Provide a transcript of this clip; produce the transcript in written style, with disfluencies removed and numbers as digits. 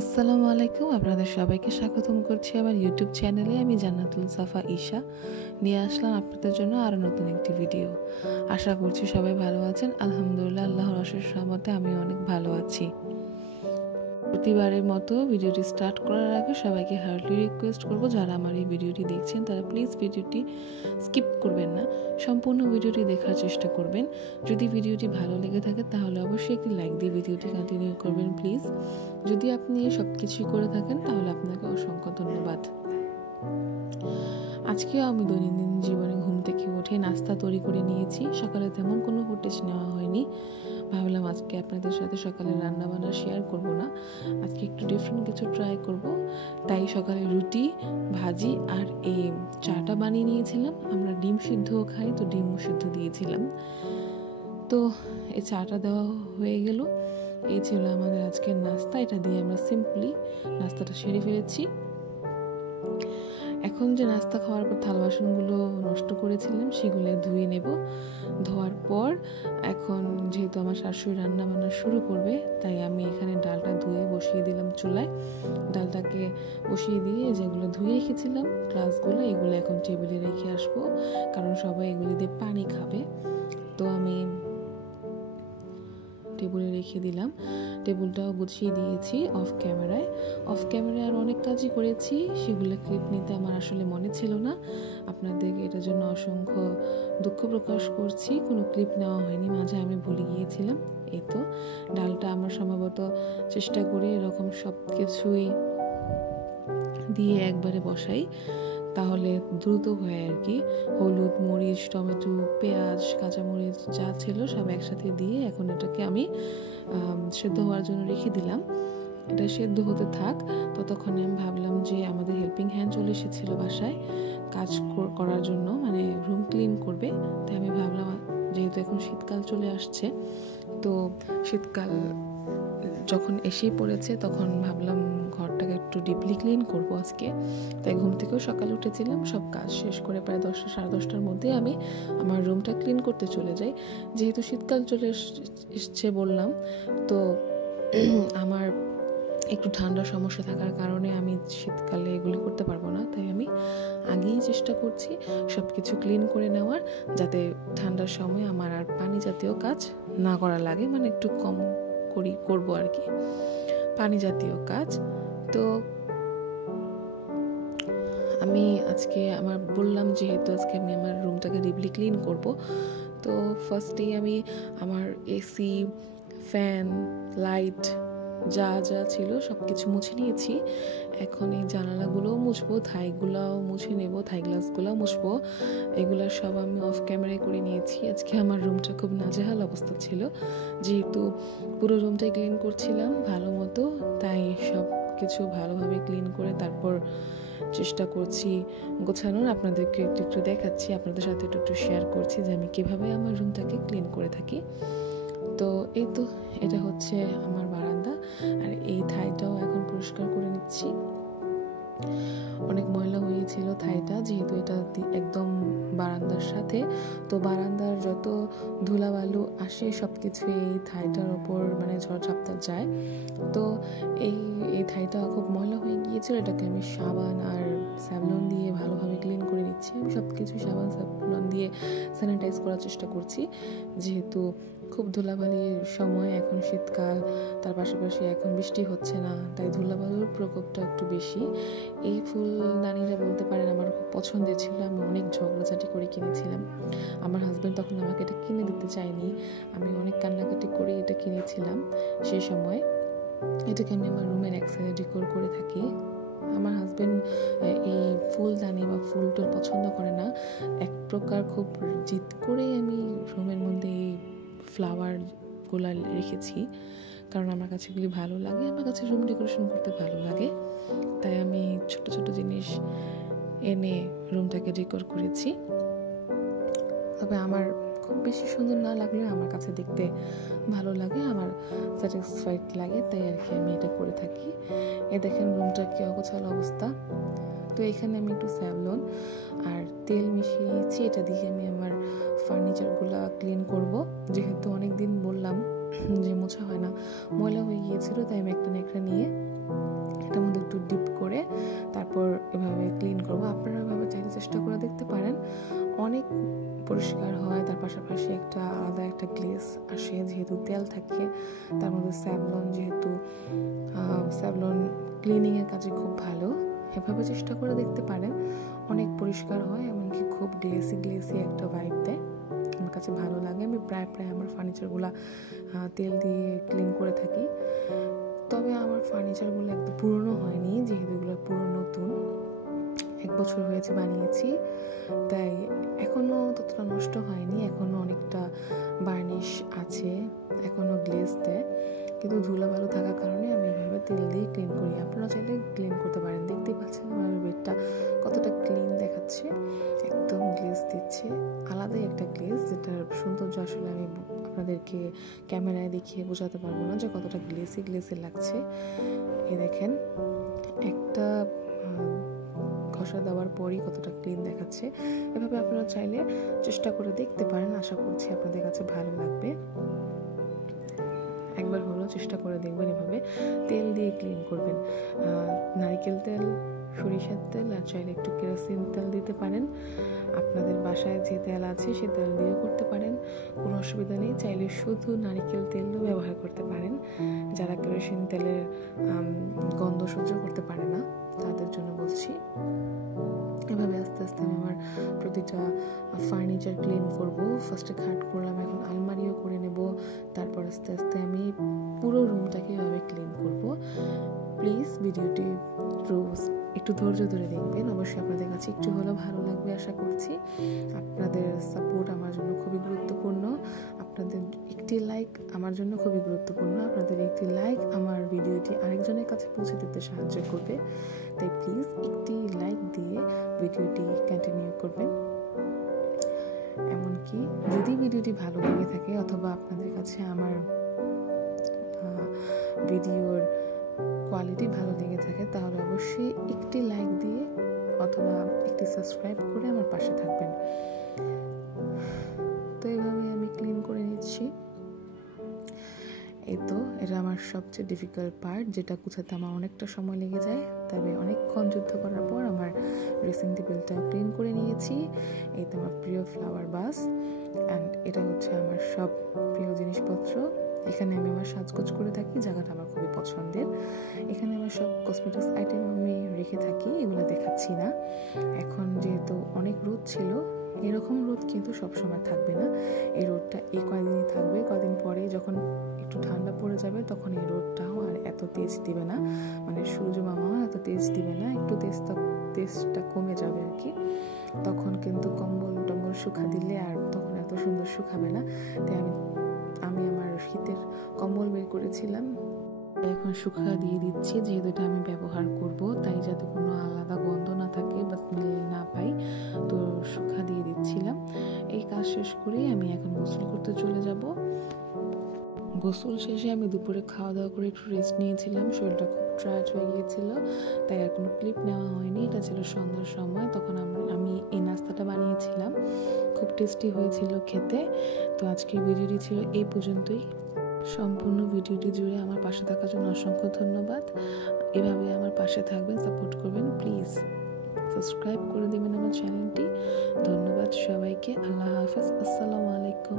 আসসালামু আলাইকুম, আপনাদের সবাইকে স্বাগতম করছি আমার ইউটিউব চ্যানেলে। আমি জান্নাতুল সাফা ঈশা নিয়ে আসলাম আপনাদের জন্য আরও নতুন একটি ভিডিও। আশা করছি সবাই ভালো আছেন। আলহামদুলিল্লাহ, আল্লাহর অশেষ রহমতে আমি অনেক ভালো আছি। প্রতিবারের মতো ভিডিওটি স্টার্ট করার আগে সবাইকে হার্টলি রিকোয়েস্ট করব, যারা আমার এই ভিডিওটি দেখছেন তারা প্লিজ ভিডিওটি স্কিপ করবেন না, সম্পূর্ণ ভিডিওটি দেখার চেষ্টা করবেন। যদি ভিডিওটি ভালো লেগে থাকে তাহলে অবশ্যই একটি লাইক দিয়ে ভিডিওটি কন্টিনিউ করবেন প্লিজ। যদি আপনি সব কিছুই করে থাকেন তাহলে আপনাকে অসংখ্য ধন্যবাদ। আজকেও আমি দৈনন্দিন জীবনে ঘুম থেকে উঠে নাস্তা তৈরি করে নিয়েছি। সকালে তেমন কোনো ফুটেজ নেওয়া হয়নি, ভাবলাম আজকে আপনাদের সাথে সকালে রান্নাবান্না শেয়ার করব না, আজকে একটু ডিফারেন্ট কিছু ট্রাই করব। তাই সকালে রুটি ভাজি আর এই চাটা বানিয়ে নিয়েছিলাম। আমরা ডিম সিদ্ধও খাই, তো ডিম সিদ্ধ দিয়েছিলাম। তো এই চাটা দেওয়া হয়ে গেল। এই ছিল আমাদের আজকের নাস্তা। এটা দিয়ে আমরা সিম্পলি নাস্তাটা সেরে ফেলেছি। এখন যে নাস্তা খাওয়ার পর থাল বাসনগুলো নষ্ট করেছিলাম সেগুলো ধুয়ে নেব। ধোয়ার পর এখন যেহেতু আমার শাশুড়ি রান্না বান্না শুরু করবে, তাই আমি এখানে ডালটা ধুয়ে বসিয়ে দিলাম চুলায়। ডালটাকে বসিয়ে দিয়ে যেগুলো ধুয়ে রেখেছিলাম গ্লাসগুলো, এগুলো এখন টেবিলে রেখে আসবো, কারণ সবাই এগুলি দিয়ে পানি খাবে। তো আমি টেবিলে রেখে দিলাম। টেবিলটাও গুছিয়ে দিয়েছি অফ ক্যামেরায় আর অনেক কাজই করেছি, সেগুলো ক্লিপ নিতে আমার আসলে মনে ছিল না। আপনাদেরকে এটার জন্য অসংখ্য দুঃখ প্রকাশ করছি, কোনো ক্লিপ নেওয়া হয়নি, মাঝে আমি ভুলে গিয়েছিলাম। এই তো ডালটা আমার সম্ভবত চেষ্টা করে এরকম সব কিছুই দিয়ে একবারে বসাই, তাহলে দ্রুত হয় আর কি। হলুদ, মরিচ, টমেটো, পেঁয়াজ, কাঁচামরিচ যা ছিল সব একসাথে দিয়ে এখন এটাকে আমি সেদ্ধ হওয়ার জন্য রেখে দিলাম। এটা সেদ্ধ হতে থাক। ততক্ষণে আমি ভাবলাম যে আমাদের হেল্পিং হ্যান্ড চলে এসেছিল বাসায় কাজ করার জন্য, মানে রুম ক্লিন করবে। তাই আমি ভাবলাম যেহেতু এখন শীতকাল চলে আসছে, তো শীতকাল যখন এসেই পড়েছে তখন ভাবলাম ঘরটাকে একটু ডিপলি ক্লিন করবো আজকে। তাই ঘুম থেকেও সকালে উঠেছিলাম, সব কাজ শেষ করে প্রায় 10টা সাড়ে 10টার মধ্যে আমি আমার রুমটা ক্লিন করতে চলে যাই। যেহেতু শীতকাল চলে এসছে বললাম, তো আমার একটু ঠান্ডার সমস্যা থাকার কারণে আমি শীতকালে এগুলি করতে পারবো না। তাই আমি আগেই চেষ্টা করছি সব কিছু ক্লিন করে নেওয়ার, যাতে ঠান্ডার সময় আমার আর পানি জাতীয় কাজ না করা লাগে, মানে একটু কম করবো আর কি পানি জাতীয় কাজ। তো আমি আজকে বললাম যেহেতু আজকে আমি আমার রুমটাকে ডিপলি ক্লিন করব, তো ফার্স্টেই আমি আমার এসি, ফ্যান, লাইট যা যা ছিল সব কিছু মুছে নিয়েছি। এখন এই জানালাগুলোও মুছবো, থাইগুলোও মুছে নেব, থাই গ্লাসগুলোও মুছবো। এগুলো সব আমি অফ ক্যামেরায় করে নিয়েছি। আজকে আমার রুমটা খুব নাজেহাল অবস্থা ছিল, যেহেতু পুরো রুমটাই ক্লিন করছিলাম ভালো মতো, তাই সব কিছু ভালোভাবে ক্লিন করে তারপর চেষ্টা করছি গোছানোর। আপনাদেরকে একটু দেখাচ্ছি, আপনাদের সাথে একটু শেয়ার করছি যে আমি কীভাবে আমার রুমটাকে ক্লিন করে থাকি। তো এই তো এটা হচ্ছে আমার বারান্দা, আর এই থাইটাও এখন পরিষ্কার করে নিচ্ছি। অনেক ময়লা হয়েছিল থাইটা, যেহেতু এটা একদম বারান্দার সাথে, তো বারান্দার যত ধুলাবালু আসে সব কিছু এই থাইটার ওপর মানে ঝড়ঝাপটা যায়। তো এই থাইটা খুব ময়লা হয়ে গিয়েছিল, এটাকে আমি সাবান আর স্যাভলন দিয়ে ভালোভাবে ক্লিন করে নিচ্ছি। আমি সব কিছু সাবান স্যাভলন দিয়ে স্যানিটাইজ করার চেষ্টা করছি, যেহেতু খুব ধুলাবালির সময়, এখন শীতকাল, তার পাশাপাশি এখন বৃষ্টি হচ্ছে না, তাই ধুলাবালুর প্রকোপটা একটু বেশি। এই ফুলদানিটা বলতে পারেন আমার খুব পছন্দের ছিল, আমি অনেক ঝগড়াঝাটি করে কিনেছিলাম। আমার হাজব্যান্ড তখন আমাকে এটা কিনে দিতে চায়নি, আমি অনেক কান্নাকাটি করে এটা কিনেছিলাম সেই সময়। এটাকে আমি আমার রুমের এক সাইডে ডেকোর করে থাকি। আমার হাজব্যান্ড এই ফুলদানি বা ফুল টুল পছন্দ করে না, এক প্রকার খুব জিদ করে আমি রুমের মধ্যে এই ফ্লাওয়ারগুলো রেখেছি, কারণ আমার কাছে এগুলি ভালো লাগে, আমার কাছে রুম ডেকোরেশন করতে ভালো লাগে। তাই আমি ছোট ছোট জিনিস এনে রুমটাকে ডেকোর করেছি। তবে আমার খুব বেশি সুন্দর না লাগলেও আমার কাছে দেখতে ভালো লাগে, আমার স্যাটিসফাইড লাগে, তাই আর কি আমি এটা করে থাকি। দেখেন রুমটার কি অগোছালো অবস্থা। তো এখানে আমি একটু স্যাভলন আর তেল মিশিয়ে নিয়েছি, এটা দিয়ে আমি আমার ফার্নিচারগুলো ক্লিন করব। যেহেতু অনেক দিন বললাম যে মোছা হয় না, ময়লা হয়ে গিয়েছিল, তাই আমি একটা নিয়ে পরিষ্কার হয়, তার পাশাপাশি একটা আলাদা একটা গ্লেজ আসে, যেহেতু তেল থাকে তার মধ্যে স্যাভলন, যেহেতু স্যাভলন ক্লিনিংয়ের কাজে খুব ভালো। এভাবে চেষ্টা করে দেখতে পারেন, অনেক পরিষ্কার হয়, এমনকি খুব গ্লেসি একটা ভাইব দেয়। আমার কাছে ভালো লাগে। আমি প্রায় আমার ফার্নিচারগুলো তেল দিয়ে ক্লিন করে থাকি। তবে আমার ফার্নিচারগুলো একদম পুরনো হয়নি, যেহেতু এগুলো পুরো নতুন, 1 বছর হয়েছে বানিয়েছি, তাই এখনও ততটা নষ্ট হয়নি। এখনও অনেকটা বার্নিশ আছে, এখনও গ্লেজ দেয়, কিন্তু ধুলাবালু থাকার কারণে আমি এভাবে তেল দিয়ে ক্লিন করি। আপনারা চাইলে ক্লিন করতে পারেন। দেখতেই পাচ্ছেন আমার বেডটা কতটা ক্লিন দেখাচ্ছে, একদম গ্লেজ দিচ্ছে, আলাদাই একটা গ্লেজ, যেটার সৌন্দর্য আসলে আমি আপনাদেরকে ক্যামেরায় দেখিয়ে বোঝাতে পারবো না যে কতটা গ্লেসি লাগছে। এই দেখেন, একটা ঘষা দেওয়ার পরই কতটা ক্লিন দেখাচ্ছে। এভাবে আপনারা চাইলে চেষ্টা করে দেখতে পারেন, আশা করছি আপনাদের কাছে ভালো লাগবে। একবার হলেও চেষ্টা করে দেখবেন, এভাবে তেল দিয়ে ক্লিন করবেন। নারকেল তেল, সরিষার তেল, আর চাইলে একটু কেরোসিন তেল দিতে পারেন। আপনাদের বাসায় যে তেল আছে সে তেল দিয়েও করতে পারেন, কোনো অসুবিধা নেই। চাইলে শুধু নারকেল তেলও ব্যবহার করতে পারেন। যারা কেরোসিন তেলের গন্ধ সহ্য করতে পারে না তাদের জন্য বলছি। এভাবে আস্তে আস্তে আমি আমার প্রতিটা ফার্নিচার ক্লিন করব। ফার্স্টে খাট করলাম, এখন আলমারিও করে নেব, তারপর আস্তে আস্তে আমি পুরো রুমটাকে এভাবে ক্লিন করব। প্লিজ ভিডিওটি একটু ধৈর্য ধরে দেখবেন, অবশ্যই আপনাদের কাছে একটু হলেও ভালো লাগবে আশা করছি। আপনাদের সাপোর্ট আমার জন্য খুবই গুরুত্বপূর্ণ, আপনাদের একটি লাইক আমার জন্য খুবই গুরুত্বপূর্ণ। আপনাদের একটি লাইক আমার ভিডিওটি আরেকজনের কাছে পৌঁছে দিতে সাহায্য করবে, তাই প্লিজ একটি লাইক দিয়ে ভিডিওটি কন্টিনিউ করবেন। এমনকি যদি ভিডিওটি ভালো লেগে থাকে অথবা আপনাদের কাছে আমার ভিডিওর কোয়ালিটি ভালো লেগে থাকে, তাহলে অবশ্যই একটি লাইক দিয়ে অথবা একটি সাবস্ক্রাইব করে আমার পাশে থাকবেন। তো এইভাবে আমি ক্লিন করে নিচ্ছি। এই তো এটা আমার সবচেয়ে ডিফিকাল্ট পার্ট, যেটা গুছাতে আমার অনেকটা সময় লেগে যায়। তবে অনেকক্ষণ যুদ্ধ করার পর আমার ড্রেসিং টেবিলটা ক্লিন করে নিয়েছি। এই তো আমার প্রিয় ফ্লাওয়ার বাস, অ্যান্ড এটা হচ্ছে আমার সব প্রিয় জিনিসপত্র। এখানে আমি আমার সাজগোজ করে থাকি, জায়গাটা আমার খুবই পছন্দের। এখানে আমার সব কসমেটিক্স আইটেম আমি রেখে থাকি, এগুলো দেখাচ্ছি না এখন, যেহেতু অনেক রোদ ছিল। এরকম রোদ কিন্তু সবসময় থাকবে না, এই রোদটা এই কয়দিনই থাকবে। কয়দিন পরে যখন একটু ঠান্ডা পড়ে যাবে তখন এই রোদটাও আর এত তেজ দিবে না, মানে সূর্য মামাও এত তেজ দিবে না, একটু তেজটা কমে যাবে আর কি। তখন কিন্তু কম্বল টম্বল শুকা দিলে আর তখন এত সুন্দর শুকাবে না। তাই আমি আমার শীতের কম্বল বের করেছিলাম, এখন শুকা দিয়ে দিচ্ছি, যেহেতু এটা আমি ব্যবহার করব, তাই যাতে কোনো আলাদা গন্ধ না থাকে বা স্মেল না পাই, তো শুকা দিয়ে দিচ্ছিলাম। এই কাজ শেষ করেই আমি এখন গোসল করতে চলে যাব। গোসল শেষে আমি দুপুরে খাওয়া দাওয়া করে একটু রেস্ট নিয়েছিলাম, শরীরটা খুব টায়ার্ড হয়ে গিয়েছিল, তাই আর কোনো ক্লিপ নেওয়া হয়নি। এটা ছিল সন্ধ্যার সময়, তখন আমি এই নাস্তাটা বানিয়েছিলাম, খুব টেস্টি হয়েছিল খেতে। তো আজকের ভিডিওটি ছিল এই পর্যন্তই। সম্পূর্ণ ভিডিওটি জুড়ে আমার পাশে থাকার জন্য অসংখ্য ধন্যবাদ। এভাবে আমার পাশে থাকবেন, সাপোর্ট করবেন, প্লিজ সাবস্ক্রাইব করে দেবেন আমার চ্যানেলটি। ধন্যবাদ সবাইকে, আল্লাহ হাফেজ, আসসালামু আলাইকুম।